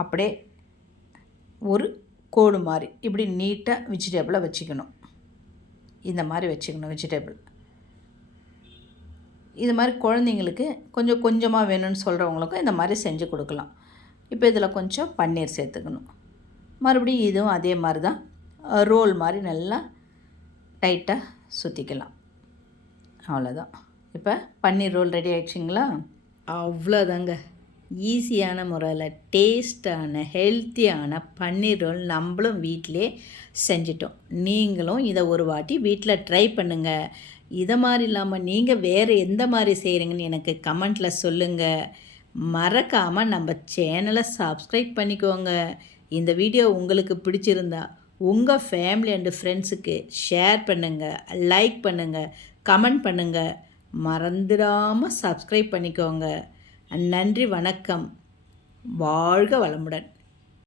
அப்படியே ஒரு கோடு மாதிரி இப்படி நீட்டாக வெஜிடபிளை வச்சுக்கணும். இந்த மாதிரி வச்சுக்கணும் வெஜிடபிள். இது மாதிரி குழந்தைங்களுக்கு கொஞ்சம் கொஞ்சமாக வேணும்னு சொல்கிறவங்களுக்கும் இந்த மாதிரி செஞ்சு கொடுக்கலாம். இப்போ இதில் கொஞ்சம் பன்னீர் சேர்த்துக்கணும். மறுபடியும் இதுவும் அதே மாதிரி தான் ரோல் மாதிரி நல்லா டைட்டாக சுற்றிக்கலாம். அவ்வளோதான். இப்போ பன்னீர் ரோல் ரெடி ஆகிடுச்சிங்களா? அவ்வளோதாங்க. ஈஸியான முறையில் டேஸ்டான ஹெல்த்தியான பன்னீர் ரோல் நம்மளும் வீட்டிலே செஞ்சிட்டோம். நீங்களும் இதை ஒரு வாட்டி வீட்டில் ட்ரை பண்ணுங்கள். இதை மாதிரி இல்லாமல் நீங்கள் வேறு எந்த மாதிரி செய்கிறீங்கன்னு எனக்கு கமெண்ட்டில் சொல்லுங்கள். மறக்காமல் நம்ம சேனலை சப்ஸ்கிரைப் பண்ணிக்கோங்க. இந்த வீடியோ உங்களுக்கு பிடிச்சிருந்தா உங்கள் ஃபேமிலி அண்டு ஃப்ரெண்ட்ஸுக்கு ஷேர் பண்ணுங்கள், லைக் பண்ணுங்கள், கமெண்ட் பண்ணுங்கள். மறந்துடாமல் சப்ஸ்கிரைப் பண்ணிக்கோங்க. நன்றி, வணக்கம். வாழ்க வளமுடன்.